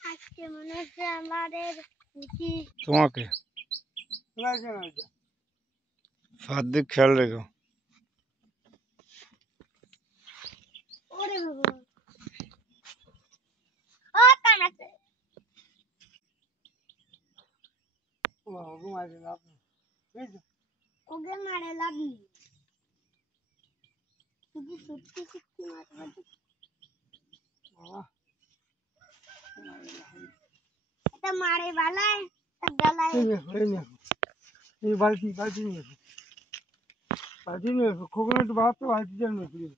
আজকে মনে হচ্ছে আমাদের তোমাকে হাত দিক খেয়াল রেখো। ওরে বাবা ও কানাতে ওকে মারে লাভ নেই শুধু সত্যি সত্যি মারতে এটা মারে বালায় গলায় এই বালতি নিয়ে এসো খোকন একটু বাড়াতে বালতি জল নিয়ে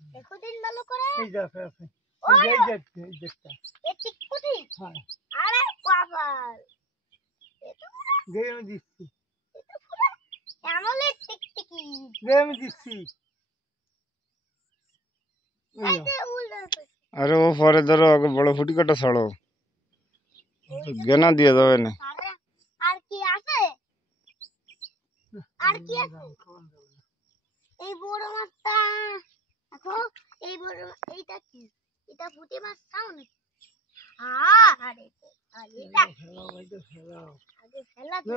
দেখো দিন ভালো করে এই দেখো এই দেখতে এই টিককুটি হ্যাঁ আরে বাবা এটা গিয়ে আমি দিচ্ছি পুরো এমনই টিকটিকি গিয়ে আমি দিচ্ছি এই যে উল্টো আরে ও পরে ধরো আগে বড় ফুটি কাটা ছাড়ো, গেনা দিয়ে দেবে না। আর কি আছে আর কি আছে এই বড় মাছটা দেখো এই বড় এইটা কি এটা পুঁটি মাছ খাও না আরে আগে ফেলাতে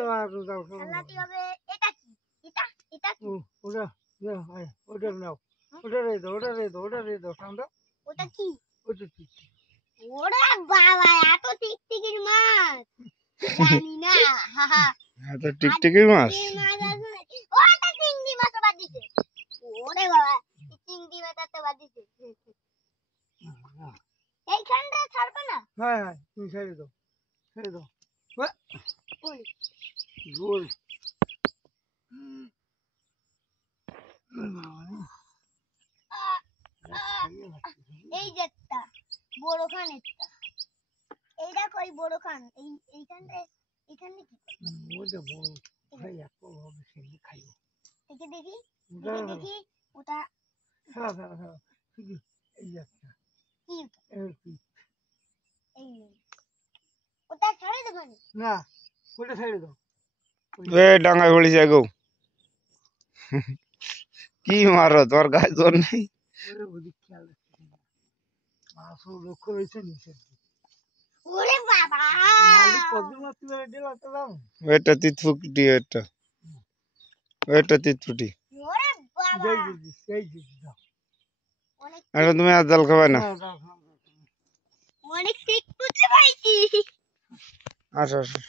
হবে এটা কি এটা কি ওটা নাও ওটা রে দাও ঠান্ডা ওটা কি ওটা ঠিক ওরে বাবা এত টিকটিকির মাছ জানি না এত টিকটিকি মাছ এই মাছ আছে ওটা চিংড়ি মাছ বাদ দিছে ওরে বাবা চিংড়ি মাছ তো বাদ দিছে এইখানটা ছাড়বে না হ্যাঁ তুমি ছেড়ে দাও ওই গোল এই যে একটা বড় খান একটা এইটা কই বড় খান এইখানটা এখানে কি ওটা বড় ভাই এত হবে সেটা খাইও দেখি ওটা হ্যাঁ এই একটা কি এই ওটা ছেড়ে দেবেন না ওটা ছেড়ে দাও এ ডাঙায় পড়েছে গো, কি মারো তোমার গায়ে জোর নেই। ওরে বুঝি খেয়াল রাখছি মাছ লক্ষ্য রয়েছে নিচে ওরে বাবা মালিক কদিন মাছ তুলে দিলাম এটা তিতফুটি, এটা তিতফুটি। ওরে বাবা এই যে অনেক এটা তুমি আর জাল খাবে না। অনেক ঠিক করতে পাইছি আসো আসো।